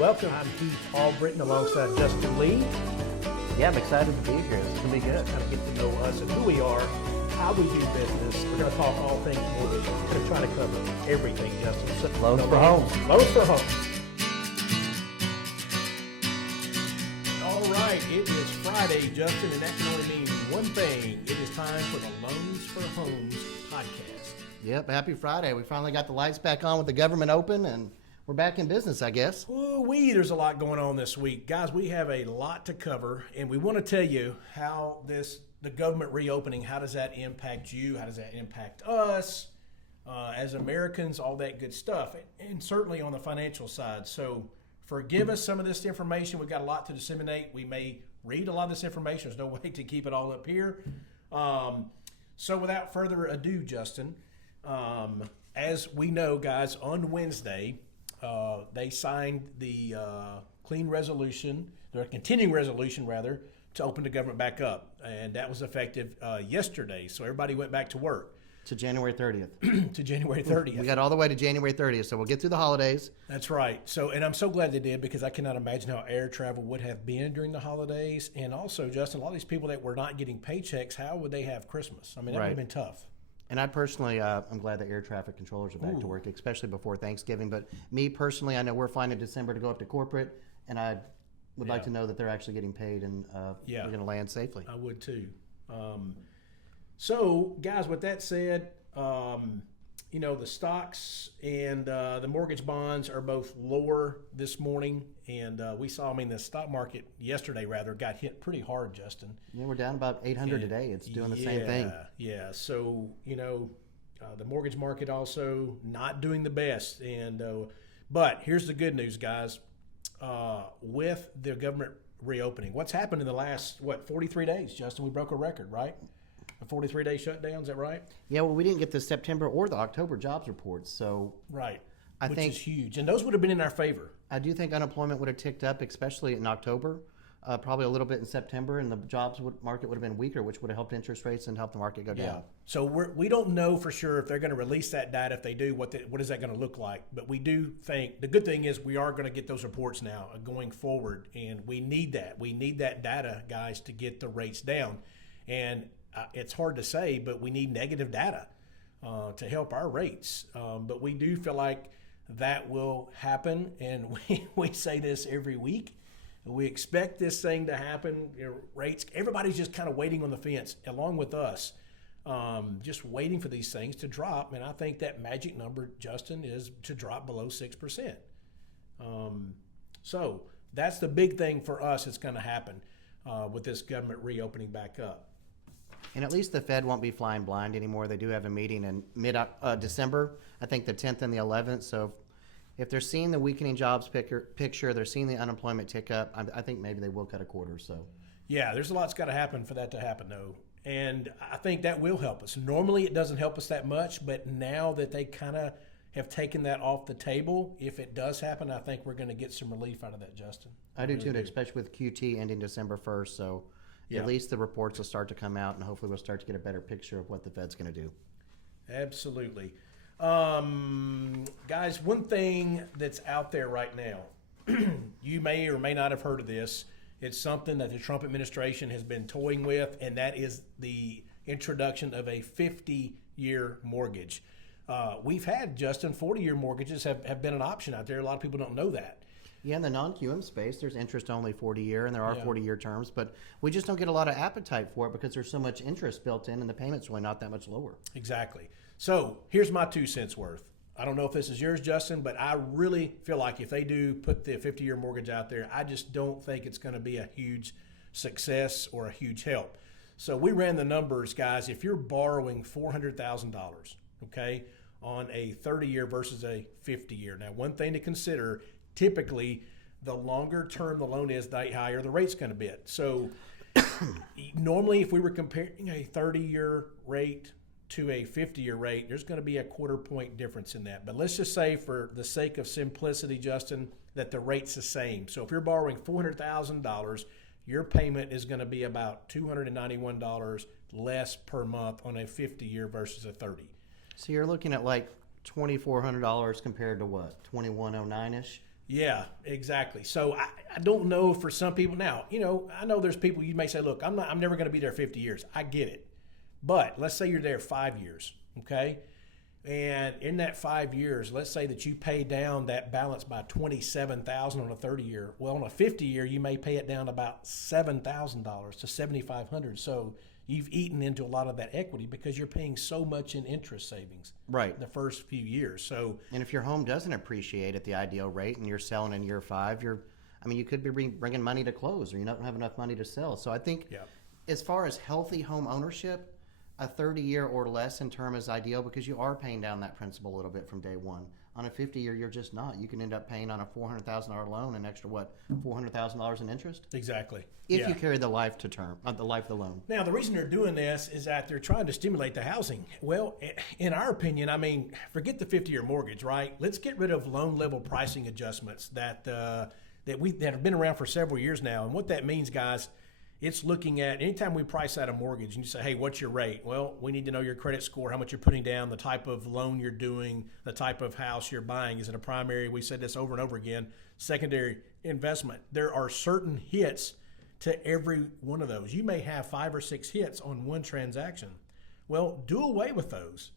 welcome. I'm Heath Albritton alongside Justin Lee. Yeah, I'm excited to be here. It's going to be good. Kind of get to know us and who we are, how we do business. We're going to talk all things mortgage. We're going to try to cover everything, Justin. So, Loans for homes. Loans for homes. All right, it is Friday, Justin, and that can only mean one thing. It is time for the Loans for Homes podcast. Yep, happy Friday. We finally got the lights back on with the government open, and we're back in business, I guess. There's a lot going on this week. Guys, we have a lot to cover, and we want to tell you how the government reopening, how does that impact you? How does that impact us as Americans, all that good stuff, and certainly on the financial side. So forgive us some of this information. We've got a lot to disseminate. We may read a lot of this information. There's no way to keep it all up here. So without further ado, Justin, as we know, guys, on Wednesday, they signed the continuing resolution, to open the government back up. And that was effective yesterday. So everybody went back to work. To January 30th. To January 30th. We got all the way to January 30th, so we'll get through the holidays. That's right. So, and I'm so glad they did, because I cannot imagine how air travel would have been during the holidays. And also, Justin, a lot of these people that were not getting paychecks, how would they have Christmas? I mean, that would have been tough. And I personally, I'm glad that air traffic controllers are back to work, especially before Thanksgiving. But me personally, I know we're fine in December to go up to corporate, and I would like to know that they're actually getting paid and we're going to land safely. I would too. So, guys, with that said, the stocks and the mortgage bonds are both lower this morning, and we saw, the stock market yesterday, got hit pretty hard, Justin. Yeah, we're down about 800 today. It's doing the same thing. Yeah, so, the mortgage market also not doing the best. And but here's the good news, guys. With the government reopening, what's happened in the last, 43 days, Justin? We broke a record, right? A 43-day shutdown, is that right? Yeah, well, we didn't get the September or the October jobs reports, so right, which think is huge, and those would have been in our favor. I do think unemployment would have ticked up, especially in October, probably a little bit in September, and the jobs market would have been weaker, which would have helped interest rates and helped the market go down. So we don't know for sure if they're going to release that data. If they do, what is that going to look like? But we do think the good thing is we are going to get those reports now going forward, and we need that. We need that data, guys, to get the rates down. And it's hard to say, but we need negative data to help our rates. But we do feel like that will happen, and we say this every week. We expect this thing to happen. Rates, everybody's just kind of waiting on the fence, along with us, just waiting for these things to drop. And I think that magic number, Justin, is to drop below 6%. So that's the big thing for us that's going to happen with this government reopening back up. And at least the Fed won't be flying blind anymore. They do have a meeting in mid-December, I think the 10th and the 11th. So if they're seeing the weakening jobs picture, they're seeing the unemployment tick up, I think maybe they will cut a quarter. So yeah, there's a lot's got to happen for that to happen, though. And I think that will help us. Normally it doesn't help us that much, but now that they kind of have taken that off the table, if it does happen, I think we're going to get some relief out of that, Justin. I do too, especially with QT ending December 1st. So at least the reports will start to come out, and hopefully we'll start to get a better picture of what the Fed's going to do. Absolutely. Guys, one thing that's out there right now, you may or may not have heard of this. It's something that the Trump administration has been toying with, and that is the introduction of a 50-year mortgage. We've had, Justin, 40-year mortgages have been an option out there. A lot of people don't know that. Yeah, in the non-QM space, there's interest only 40-year, and there are 40-year terms, but we just don't get a lot of appetite for it because there's so much interest built in, and the payment's really not that much lower. Exactly. So here's my 2 cents worth. I don't know if this is yours, Justin, but I really feel like if they do put the 50-year mortgage out there, I just don't think it's going to be a huge success or a huge help. So we ran the numbers, guys. If you're borrowing $400,000, okay, on a 30-year versus a 50-year. Now, one thing to consider, typically, the longer term the loan is, the higher the rate's going to be. So normally, if we were comparing a 30-year rate to a 50-year rate, there's going to be a quarter-point difference in that. But let's just say, for the sake of simplicity, Justin, that the rate's the same. So if you're borrowing $400,000, your payment is going to be about $291 less per month on a 50-year versus a 30. So you're looking at like $2,400 compared to what, $2,109-ish? Yeah, exactly. So I don't know for some people now, I know there's people you may say, look, I'm never going to be there 50 years. I get it. But let's say you're there 5 years, okay? And in that 5 years, let's say that you pay down that balance by $27,000 on a 30-year. Well, on a 50-year, you may pay it down about $7,000 to $7,500. So you've eaten into a lot of that equity because you're paying so much in interest savings Right. the first few years. So, And if your home doesn't appreciate at the ideal rate and you're selling in year 5, you could be bringing money to close, or you don't have enough money to sell. So I think as far as healthy home ownership, a 30-year or less in term is ideal because you are paying down that principal a little bit from day one. On a 50-year, you're just not. You can end up paying on a $400,000 loan an extra, $400,000 in interest? Exactly. If you carry the life to term, the life of the loan. Now, the reason they're doing this is that they're trying to stimulate the housing. Well, in our opinion, forget the 50-year mortgage, right? Let's get rid of loan level pricing adjustments that have been around for several years now. And what that means, guys, it's looking at anytime we price out a mortgage and you say, hey, what's your rate? Well, we need to know your credit score, how much you're putting down, the type of loan you're doing, the type of house you're buying. Is it a primary? We said this over and over again. Secondary investment. There are certain hits to every one of those. You may have 5 or 6 hits on one transaction. Well, do away with those.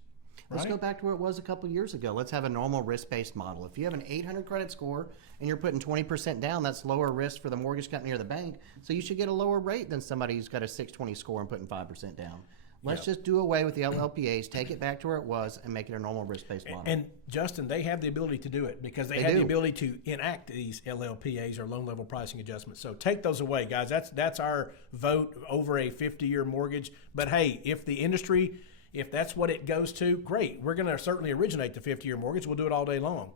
Let's go back to where it was a couple years ago. Let's have a normal risk-based model. If you have an 800 credit score and you're putting 20% down, that's lower risk for the mortgage company or the bank. So you should get a lower rate than somebody who's got a 620 score and putting 5% down. Let's just do away with the LLPAs, take it back to where it was, and make it a normal risk-based model. And Justin, they have the ability to do it because they have the ability to enact these LLPAs or loan level pricing adjustments. So take those away, guys. That's our vote over a 50-year mortgage. But hey, if that's what it goes to, great. We're going to certainly originate the 50-year mortgage. We'll do it all day long.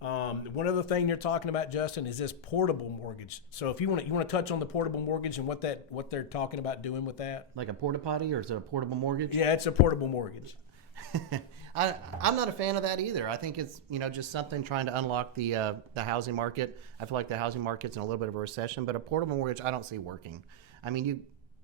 One other thing they're talking about, Justin, is this portable mortgage. So if you want to touch on the portable mortgage and what they're talking about doing with that. Like a porta potty, or is it a portable mortgage? Yeah, it's a portable mortgage. I'm not a fan of that either. I think it's just something trying to unlock the housing market. I feel like the housing market's in a little bit of a recession, but a portable mortgage I don't see working. You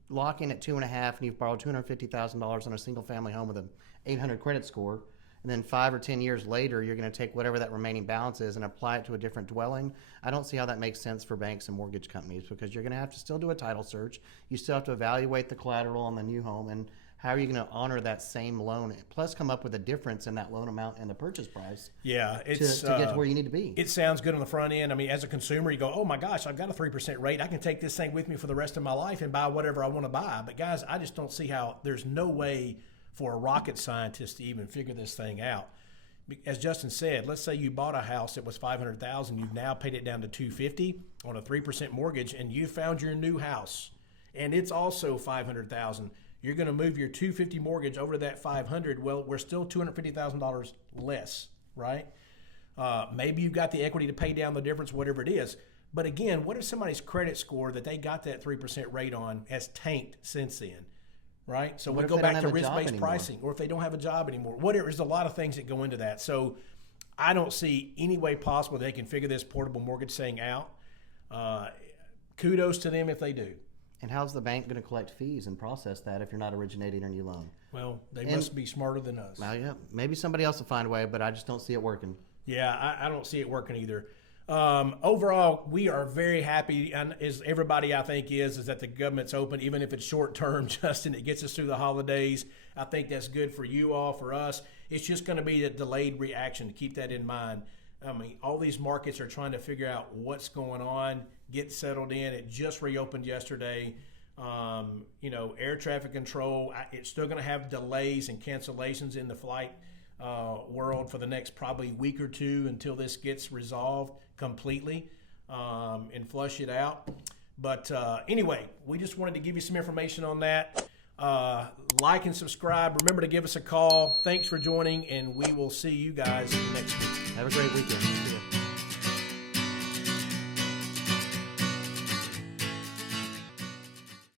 lock in at 2.5, and you've borrowed $250,000 on a single family home with an 800 credit score, and then 5 or 10 years later, you're going to take whatever that remaining balance is and apply it to a different dwelling. I don't see how that makes sense for banks and mortgage companies because you're going to have to still do a title search. You still have to evaluate the collateral on the new home, and how are you going to honor that same loan, plus come up with a difference in that loan amount and the purchase price? Yeah, to get to where you need to be. It sounds good on the front end. As a consumer, you go, oh my gosh, I've got a 3% rate. I can take this thing with me for the rest of my life and buy whatever I want to buy. But guys, I just don't see how there's no way for a rocket scientist to even figure this thing out. As Justin said, let's say you bought a house that was $500,000. You've now paid it down to $250,000 on a 3% mortgage, and you found your new house, and it's also $500,000. You're going to move your $250,000 mortgage over to that $500,000. Well, we're still $250,000 less, right? Maybe you've got the equity to pay down the difference, whatever it is. But again, what if somebody's credit score that they got that 3% rate on has tanked since then? Right? So we go back to risk-based pricing, or if they don't have a job anymore. Whatever. There's a lot of things that go into that. So I don't see any way possible they can figure this portable mortgage thing out. Kudos to them if they do. And how's the bank going to collect fees and process that if you're not originating a new loan? Well, they must be smarter than us. Well, yeah. Maybe somebody else will find a way, but I just don't see it working. Yeah, I don't see it working either. Overall, we are very happy, and as everybody I think is that the government's open, even if it's short term, Justin. It gets us through the holidays. I think that's good for you all, for us. It's just going to be a delayed reaction, to keep that in mind. All these markets are trying to figure out what's going on, get settled in. It just reopened yesterday. Air traffic control, it's still going to have delays and cancellations in the flight world for the next probably week or two until this gets resolved completely and flush it out. But anyway, we just wanted to give you some information on that. Like and subscribe. Remember to give us a call. Thanks for joining, and we will see you guys next week. Have a great weekend.